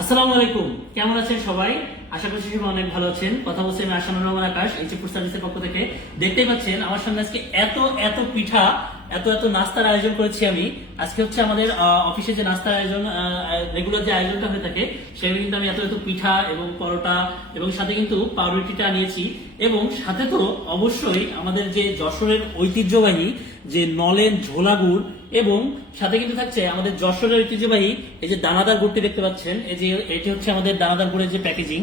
আসসালামু আলাইকুম, কেমন আছেন সবাই? আশা করছি সবাই অনেক ভালো আছেন। কথা বলছি আমি আশানুর রহমান আকাশ, এইচএফ ফুড সার্ভিসের পক্ষ থেকে। দেখতেই পাচ্ছেন আমার সামনে আজকে এত এত পিঠা, এত নাস্তার আয়োজন করেছি আমি। আজকে হচ্ছে আমাদের অফিসে যে নাস্তার আয়োজন, রেগুলার যে আয়োজনটা হয়ে থাকে, সেখানে কিন্তু আমি এত পিঠা এবং পরোটা এবং সাথে কিন্তু পাউরুটিটা নিয়েছি। এবং সাথে তো অবশ্যই আমাদের যে যশোরের ঐতিহ্যবাহী যে নলেন ঝোলা গুড়, এবং সাথে কিন্তু থাকছে আমাদের যশোরের ঐতিহ্যবাহী এই যে দানাদার গুড়টি দেখতে পাচ্ছেন। এই যে এটি হচ্ছে আমাদের দানাদার গুড়ের যে প্যাকেজিং,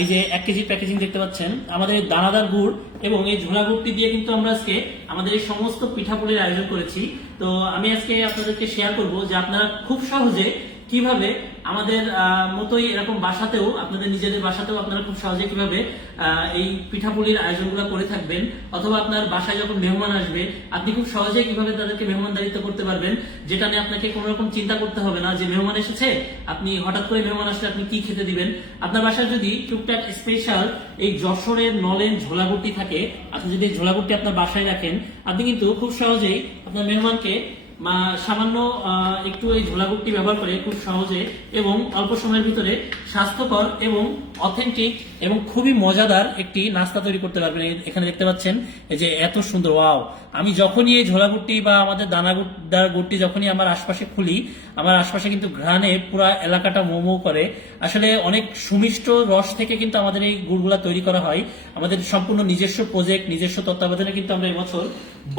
এই যে 1 কেজি প্যাকেজিং দেখতে পাচ্ছেন। আমাদের এই দানাদার গুড় এবং এই ঝোলা গুড়টি দিয়ে কিন্তু আমরা আজকে আমাদের এই সমস্ত পিঠাপুলির আয়োজন করেছি। তো আমি আজকে আপনাদেরকে শেয়ার করব যে আপনারা খুব সহজে কিভাবে আমাদের মতোই এরকম বাসাতেও, আপনাদের নিজেদের বাসাতেও আপনারা খুব সহজে কিভাবে এই পিঠাপুলির আয়োজনগুলো করে থাকবেন, অথবা আপনার বাসায় যখন মেহমান আসবে আপনি খুব সহজেই কিভাবে তাদেরকে মেহমানদারিত্ব করতে পারবেন, যেটা নিয়ে আপনাকে কোনো রকম চিন্তা করতে হবে না যে মেহমান এসেছে, আপনি হঠাৎ করে মেহমান আসলে আপনি কি খেতে দিবেন। আপনার বাসায় যদি টুকটাক স্পেশাল এই যশোরের নলেন ঝোলাগুটি থাকে, আপনি যদি এই ঝোলাগুটি আপনার বাসায় রাখেন, আপনি কিন্তু খুব সহজেই আপনার মেহমানকে সামান্য একটু এই ঝোলাগুটি ব্যবহার করে খুব সহজে এবং অল্প সময়ের ভিতরে স্বাস্থ্যকর এবং অথেন্টিক এবং খুবই মজাদার একটি নাস্তা তৈরি করতে পারবেন। এখানে দেখতে পাচ্ছেন এই যে এত সুন্দর, ওয়াও! আমি যখনই এই ঝোলাগুটি বা আমাদের দানাদার গুড়টি যখনই আমার আশপাশে খুলি, আমার আশপাশে কিন্তু ঘ্রাণে পুরো এলাকাটা মোমো করে। আসলে অনেক সুমিষ্ট রস থেকে কিন্তু আমাদের এই গুড়গুলা তৈরি করা হয়। আমাদের সম্পূর্ণ নিজস্ব প্রজেক্ট, নিজস্ব তত্ত্বাবধানে কিন্তু আমরা এবছর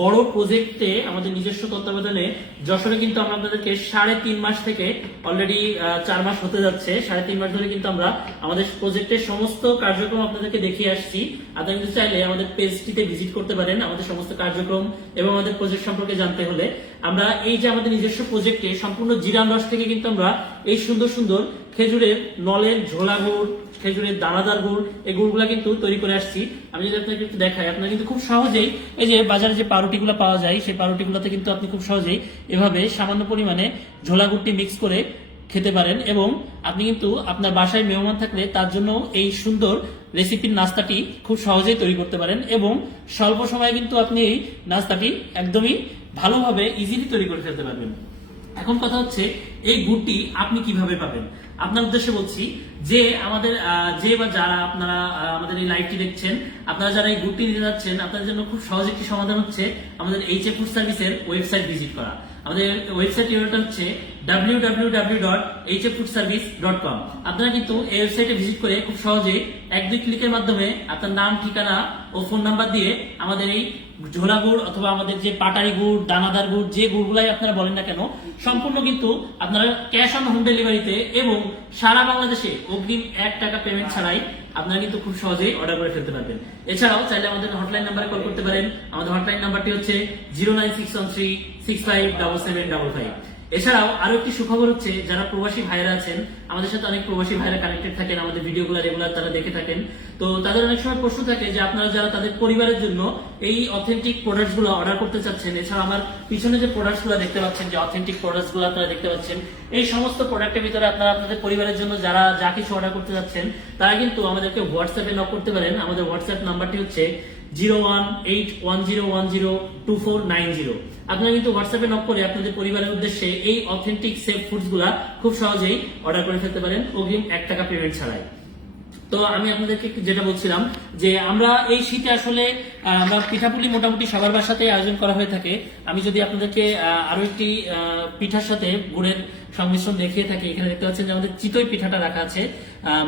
বড় প্রজেক্টে আমাদের নিজস্ব তত্ত্বাবধানে যশোরে কিন্তু আমরা আপনাদেরকে 3.5 মাস থেকে অলরেডি 4 মাস হতে যাচ্ছে, 3.5 মাস ধরে কিন্তু আমরা আমাদের প্রজেক্টের সমস্ত কার্যক্রম আপনাদেরকে দেখিয়ে আসছি। আপনারা কিন্তু চাইলে আমাদের পেজটিতে ভিজিট করতে পারেন আমাদের সমস্ত কার্যক্রম এবং আমাদের প্রজেক্ট সম্পর্কে জানতে হলে। আমরা এই যে আমাদের নিজস্ব প্রজেক্টে সম্পূর্ণ জিরান রস থেকে কিন্তু আমরা এই সুন্দর সুন্দর খেজুরের নলেন ঝোলা গুড়, খেজুরের দানাদার গুড়, এই গুড়গুলা কিন্তু তৈরি করে আসছি। আমি যদি আপনাকে একটু দেখাই, আপনারা কিন্তু খুব সহজেই এই যে বাজারে যে পাউরুটিগুলো পাওয়া যায়, সেই পাউরুটিগুলোতে কিন্তু আপনি খুব সহজেই এভাবে সামান্য পরিমাণে ঝোলা গুড়টি মিক্স করে খেতে পারেন। এবং আপনি কিন্তু আপনার বাসায় মেহমান থাকলে তার জন্য এই সুন্দর রেসিপির নাস্তাটি খুব সহজেই তৈরি করতে পারেন, এবং স্বল্প সময়ে কিন্তু আপনি এই নাস্তাটি একদমই ভালোভাবে ইজিলি তৈরি করে ফেলতে পারবেন। এখন কথা হচ্ছে এই গুড়টি আপনি কিভাবে পাবেন। আপনার উদ্দেশ্যে বলছি যে আমাদের যে বা যারা আপনারা আমাদের এই লাইভটি দেখছেন, আপনারা যারা এই গুড়টি নিতে যাচ্ছেন, আপনাদের জন্য খুব সহজ একটি সমাধান হচ্ছে আমাদের এইচএফ ফুড সার্ভিসের ওয়েবসাইট ভিজিট করা। আমাদের ওয়েবসাইট ইউআরএলটা হচ্ছে www.hffoodservice.com। আপনারা কিন্তু এই ওয়েবসাইটে ভিজিট করে খুব সহজে 1-2 ক্লিকের মাধ্যমে আপনার নাম, ঠিকানা ও ফোন নাম্বার দিয়ে আমাদের এই ঝোলা গুড় অথবা আমাদের যে পাটারি গুড়, দানাদার গুড়, যে গুড়গুলাই আপনারা বলেন না কেন, সম্পূর্ণ কিন্তু আপনারা ক্যাশ অন হোম ডেলিভারিতে এবং সারা বাংলাদেশে অগ্রিম 1 টাকা পেমেন্ট ছাড়াই আপনারা কিন্তু খুব সহজেই অর্ডার করে ফেলতে পারবেন। এছাড়াও চাইলে আমাদের হটলাইন নাম্বারে কল করতে পারেন। আমাদের হটলাইন নাম্বারটি হচ্ছে 09613657755। এছাড়াও আরো একটি সুখবর হচ্ছে, যারা প্রবাসী ভাইরা আছেন, আমাদের সাথে অনেক প্রবাসী ভাইরা কানেক্টেড থাকেন, আমাদের ভিডিওগুলো রেগুলার তারা দেখে থাকেন। তো তাদের অনেক সময় প্রশ্ন থাকে যে আপনারা যারা তাদের পরিবারের জন্য এই অথেন্টিক প্রোডাক্টস গুলো অর্ডার করতে চাচ্ছেন, এছাড়া আমার পিছনে যে প্রোডাক্টস গুলো দেখতে পাচ্ছেন, যে অথেন্টিক প্রোডাক্টস গুলো আপনারা দেখতে পাচ্ছেন, এই সমস্ত প্রোডাক্টের ভিতরে আপনারা আপনাদের পরিবারের জন্য যারা যা কিছু অর্ডার করতে যাচ্ছেন, তারা কিন্তু আমাদেরকে হোয়াটসঅ্যাপে নক করতে পারেন। আমাদের হোয়াটসঅ্যাপ নাম্বারটি হচ্ছে 018110102490। আপনারা কিন্তু হোয়াটসঅ্যাপে নক করে আপনাদের পরিবারের উদ্দেশ্যে এই অথেন্টিক সেফ ফুডস গুলা খুব সহজেই অর্ডার করে ফেলতে পারেন অগ্রিম 1 টাকা পেমেন্ট ছাড়াই। তো আমি আপনাদেরকে যেটা বলছিলাম যে আমরা এই শীতে আসলে আমরা পিঠাপুলি মোটামুটি সবার বাসাতে আয়োজন করা হয়ে থাকে। আমি যদি আপনাদেরকে আরো একটি পিঠার সাথে গুড়ের সংমিশ্রণ দেখিয়ে থাকি, এখানে দেখতে পাচ্ছেন যে আমাদের চিতই পিঠাটা রাখা আছে।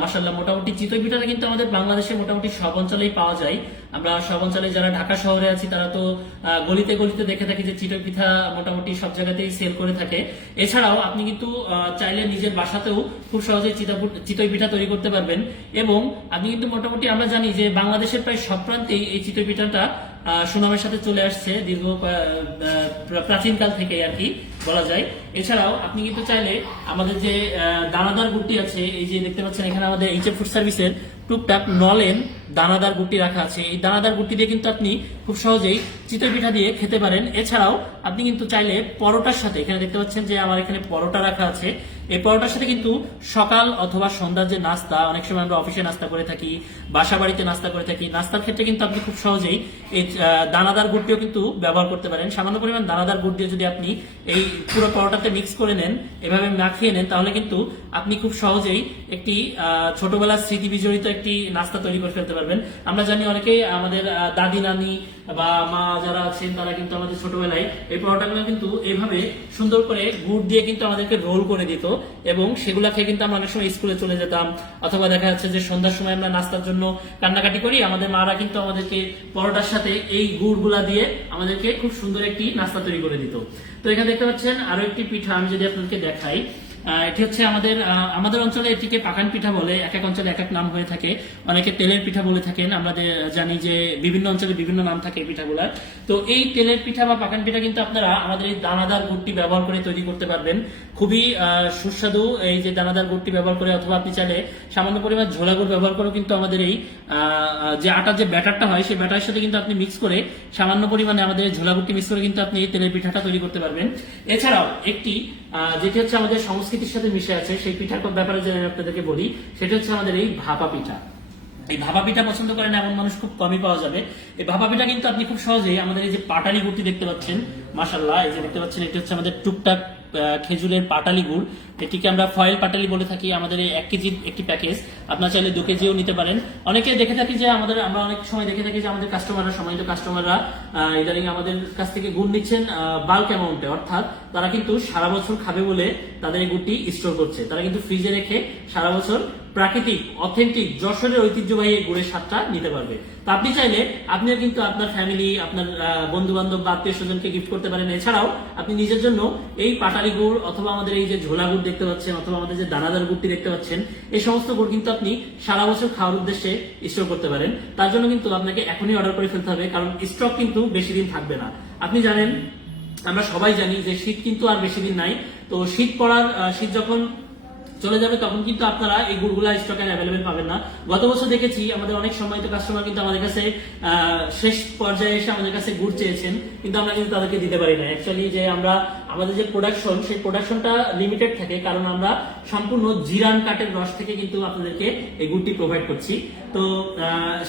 মাশাআল্লাহ, মোটামুটি চিতই পিঠাটা কিন্তু আমাদের বাংলাদেশে মোটামুটি সব অঞ্চলেই পাওয়া যায়। আমরা সব অঞ্চলে যারা ঢাকা শহরে আছি তারা তো গলিতে গলিতে দেখে থাকি যে চিতই পিঠা মোটামুটি সব জায়গাতেই সেল করে থাকে। এছাড়াও আপনি কিন্তু চাইলে নিজের বাসাতেও খুব সহজেই চিতই পিঠা তৈরি করতে পারবেন। এবং আপনি কিন্তু মোটামুটি আমরা জানি যে বাংলাদেশের প্রায় সব প্রান্তেই এই চিতই পিঠাটা সুনামের সাথে চলে আসছে দীর্ঘ প্রাচীনকাল থেকে আর কি বলা যায়। এছাড়াও আপনি কিন্তু চাইলে আমাদের যে দানাদার গুড়টি আছে, এই যে দেখতে পাচ্ছেন এখানে আমাদের এইচএফ ফুড সার্ভিসের টুকটাক নলেন দানাদার গুটি রাখা আছে। এই দানাদার গুটি দিয়ে কিন্তু আপনি খুব সহজেই চিতই পিঠা দিয়ে খেতে পারেন। এছাড়াও আপনি কিন্তু চাইলে পরোটার সাথে, এখানে দেখতে পাচ্ছেন যে আমার এখানে পরোটা রাখা আছে, এই পরোটার সাথে কিন্তু সকাল অথবা সন্ধ্যার যে নাস্তা, অনেক সময় আমরা অফিসে নাস্তা করে থাকি, বাসা বাড়িতে নাস্তা করে থাকি, নাস্তার ক্ষেত্রে কিন্তু আপনি খুব সহজেই এই দানাদার গুড়টিও কিন্তু ব্যবহার করতে পারেন। সামান্য পরিমাণ দানাদার গুড় দিয়ে যদি আপনি এই পুরো পরোটাতে মিক্স করে নেন, এভাবে মাখিয়ে নেন, তাহলে কিন্তু আপনি খুব সহজেই একটি ছোটবেলার স্মৃতি বিজড়িত একটি নাস্তা তৈরি করে ফেলতে পারবেন। আমরা জানি অনেকেই আমাদের দাদি নানি বা মা যারা আছেন তারা কিন্তু আমাদের ছোটবেলায় এই পরোটাগুলো কিন্তু এইভাবে সুন্দর করে গুড় দিয়ে কিন্তু আমাদেরকে রোল করে দিত, এবং সেগুলা খেয়ে কিন্তু আমরা অনেক সময় স্কুলে চলে যেতাম, অথবা দেখা যাচ্ছে যে সন্ধ্যার সময় আমরা নাস্তার জন্য কান্নাকাটি করি, আমাদের মারা কিন্তু আমাদেরকে পরোটার সাথে এই গুড়গুলা দিয়ে আমাদেরকে খুব সুন্দর একটি নাস্তা তৈরি করে দিত। তো এখানে দেখতে পাচ্ছেন আরো একটি পিঠা আমি যদি আপনাদেরকে দেখাই, এটি হচ্ছে আমাদের অঞ্চলে এটিকে পাকান পিঠা বলে, এক এক অঞ্চলে এক এক নাম হয়ে থাকে, অনেকে তেলের পিঠা বলে থাকেন। আমরা জানি যে বিভিন্ন অঞ্চলে বিভিন্ন নাম থাকে এই পিঠাগুলার। তো এই তেলের পিঠা বা পাকান পিঠা কিন্তু আপনারা আমাদের এই দানাদার গুড়টি ব্যবহার করে তৈরি করতে পারবেন। খুবই সুস্বাদু এই যে দানাদার গুড়টি ব্যবহার করে, অথবা আপনি চাইলে সামান্য পরিমাণ ঝোলা গুড় ব্যবহার করে কিন্তু আমাদের এই যে আটার যে ব্যাটারটা হয় সেই ব্যাটারের সাথে কিন্তু আপনি মিক্স করে সামান্য পরিমাণে আমাদের ঝোলা গুড়টি মিক্স করে কিন্তু আপনি এই তেলের পিঠাটা তৈরি করতে পারবেন। এছাড়াও একটি যেটি হচ্ছে আমাদের সংস্কৃতির সাথে মিশে আছে সেই পিঠার ব্যাপারে যে আমি আপনাদেরকে বলি, সেটা হচ্ছে আমাদের এই ভাপা পিঠা। এই ভাপা পিঠা পছন্দ করেন এমন মানুষ খুব কমই পাওয়া যাবে। এই ভাপা পিঠা কিন্তু আপনি খুব সহজেই আমাদের এই যে পাটালি গুড়টি দেখতে পাচ্ছেন, মাশাআল্লাহ, এই যে দেখতে পাচ্ছেন, এটি হচ্ছে আমাদের টুকটাক খেজুরের পাটালি গুড়, এটিকে আমরা ফয়েল পাটালি বলে থাকি। আমাদের এই 1 কেজির একটি প্যাকেজ, আপনার চাইলে 2 কেজিও নিতে পারেন। অনেকে দেখে থাকি যে আমরা অনেক সময় দেখে থাকি যে আমাদের সম্মানিত কাস্টমাররা ইদানিং আমাদের কাছ থেকে গুড় নিচ্ছেন বাল্ক অ্যামাউন্টে, অর্থাৎ তারা কিন্তু সারা বছর খাবে বলে তাদের এই গুড়টি স্টোর করছে। তারা কিন্তু ফ্রিজে রেখে সারা বছর প্রাকৃতিক অথেন্টিক যশোরের ঐতিহ্যবাহী এই গুড়ের স্বাদটা নিতে পারবে। তো আপনি চাইলে আপনিও কিন্তু আপনার ফ্যামিলি, আপনার বন্ধু বান্ধব বা আত্মীয় স্বজনকে গিফট করতে পারেন। এছাড়াও আপনি নিজের জন্য এই পাটালি গুড় অথবা আমাদের এই যে ঝোলা গুড় দেখতে পাচ্ছেন, অথবা আমাদের যে দানাদার গুড়টি দেখতে পাচ্ছেন, এই সমস্ত গুড় কিন্তু আপনি সারা বছর খাওয়ার উদ্দেশ্যে স্টোর করতে পারেন। তার জন্য কিন্তু আপনাকে এখনই অর্ডার করে ফেলতে হবে, কারণ স্টক কিন্তু বেশি দিন থাকবে না। আপনি জানেন, আমরা সবাই জানি যে শীত কিন্তু আর বেশি দিন নাই। তো শীত যখন চলে যাবে তখন কিন্তু আপনারা এই গুড়গুলা স্টকে অ্যাভেলেবেল পাবেন না। গত বছর দেখেছি আমাদের অনেক সম্মানিত কাস্টমার কিন্তু আমাদের কাছে শেষ পর্যায়ে এসে আমাদের কাছে গুড় চেয়েছেন, কিন্তু আমরা কিন্তু তাদেরকে দিতে পারি না। অ্যাকচুয়ালি যে আমাদের যে প্রোডাকশন, সেই প্রোডাকশনটা লিমিটেড থাকে, কারণ আমরা সম্পূর্ণ জিরান কাঠের রস থেকে কিন্তু আপনাদেরকে এই গুড়টি প্রোভাইড করছি। তো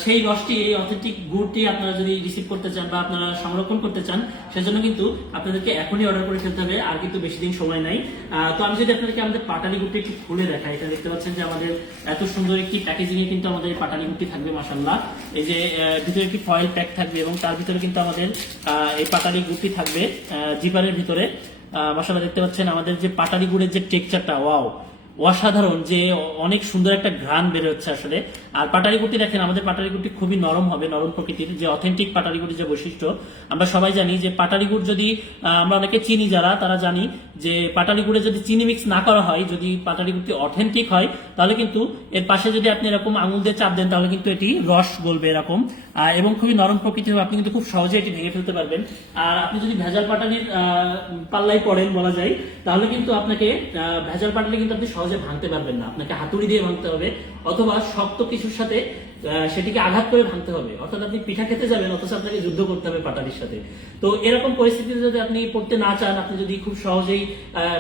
সেই রসটি, এই অথেন্টিক গুড়টি আপনারা যদি রিসিভ করতে চান বা আপনারা সংরক্ষণ করতে চান, সেজন্য কিন্তু আপনাদেরকে এখনই অর্ডার করে ফেলতে হবে, আর কিন্তু বেশি দিন সময় নাই। তো আমি যদি আপনাদেরকে আমাদের পাটালি গুড়টি একটু খুলে দেখাই, এটা দেখতে পাচ্ছেন যে আমাদের এত সুন্দর একটি প্যাকেজিং এ কিন্তু আমাদের এই পাটালি গুড়টি থাকবে, মাশাআল্লাহ। এই যে ভিতরে একটি ফয়েল প্যাক থাকবে, এবং তার ভিতরে কিন্তু আমাদের এই পাটালি গুড়টি থাকবে জিপারের ভিতরে। মাশাআল্লাহ, দেখতে পাচ্ছেন আমাদের যে পাটালি গুড়ের যে টেক্সচারটা, ওয়াও, অসাধারণ, যে অনেক সুন্দর একটা ঘ্রাণ বের হচ্ছে আসলে। আর পাটালি গুড়টি দেখেন, আমাদের পাটালি গুড়টি খুবই নরম হবে, নরম প্রকৃতির, যে অথেন্টিক পাটালি গুড়ির যে বৈশিষ্ট্য। আমরা সবাই জানি যে পাটালি গুড় যদি আমরা অনেকে চিনি যারা, তারা জানি যে পাটালি গুড়ে যদি চিনি মিক্স না করা হয়, যদি পাটালি গুড়টি অথেন্টিক হয়, তাহলে কিন্তু এর পাশে যদি আপনি এরকম আঙুল দিয়ে চাপ দেন, তাহলে কিন্তু এটি রস গলবে এরকম, এবং খুবই নরম প্রকৃতির হবে। আপনি কিন্তু খুব সহজে এটি ভেঙে ফেলতে পারবেন। আর আপনি যদি ভেজাল পাটালির পাল্লাই পড়েন বলা যায়, তাহলে কিন্তু আপনাকে ভেজাল পাটালি কিন্তু আপনি সহজে ভাঙতে পারবেন না, আপনাকে হাতুড়ি দিয়ে ভাঙতে হবে, অথবা শক্ত কিছুর সাথে সেটিকে আঘাত করে ভাঙতে হবে। অর্থাৎ আপনি পিঠা খেতে যাবেন, অথচ আপনাকে যুদ্ধ করতে হবে পাটালির সাথে। তো এরকম পরিস্থিতিতে যদি আপনি পড়তে না চান, আপনি যদি খুব সহজেই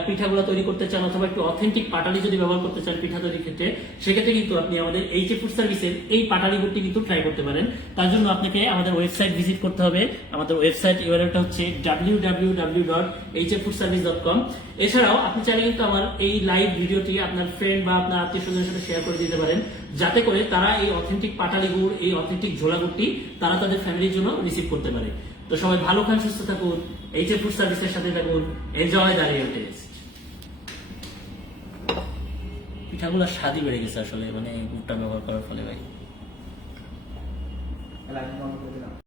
পিঠাগুলো তৈরি করতে চান, অথবা একটু অথেন্টিক পাটালি যদি ব্যবহার করতে চান পিঠা তৈরির ক্ষেত্রে, সেক্ষেত্রে কিন্তু আপনি আমাদের এইচএ ফুড সার্ভিসের এই পাটালি গুড়টি কিন্তু ট্রাই করতে পারেন। তার জন্য আপনাকে আমাদের ওয়েবসাইট ভিজিট করতে হবে। আমাদের ওয়েবসাইট ইউআরএলটা হচ্ছে www.hffoodservice.com। এছাড়াও আপনি চাইলে কিন্তু আমার এই লাইভ ভিডিওটি আপনার ফ্রেন্ড বা আপনার আত্মীয় স্বজনের সাথে শেয়ার করে দিতে পারেন, যাতে করে তারা এই অথেন্টিক পাটালি গুড়, এই অথেন্টিক ঝোলা গুড়টি তারা তাদের ফ্যামিলির জন্য রিসিভ করতে পারে। তো সবাই ভালো খান, সুস্থ থাকুন, এইচএফ ফুড সার্ভিসের সাথে থাকুন। Enjoy the real taste. পিঠাগুলোর স্বাদই বেড়ে গেছে আসলে, মানে গুড়টা ব্যবহার করার ফলে ভাই।